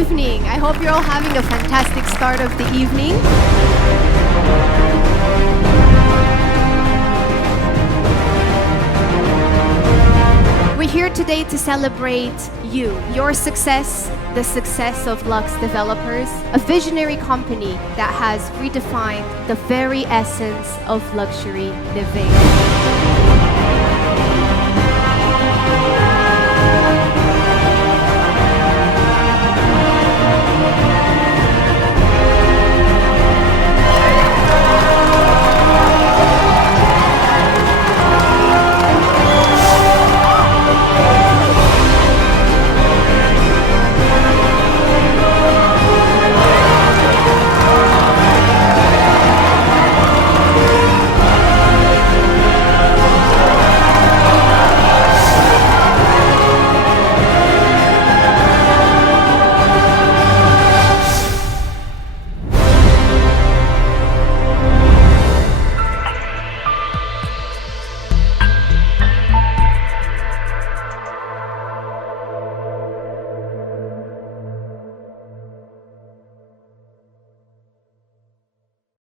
evening. I hope you're all having a fantastic start of the evening. We're here today to celebrate you, your success, the success of Lux Developers, a visionary company that has redefined the very essence of luxury living.